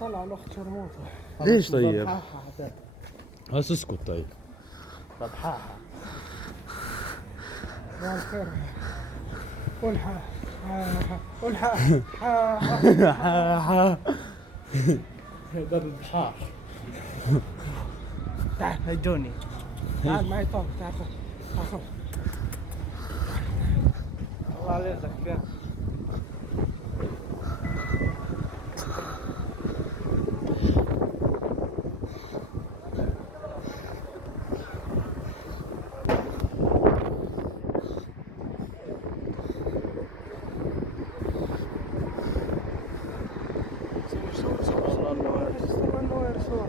طلع الأخت شرموطة. ليش طيب؟ بس اسكت طيب. ذبحاها. يا الخير. والحق والحق باب البحار. تعال هجوني. تعال معي طول. تعال خذ. الله عليك فين. صور.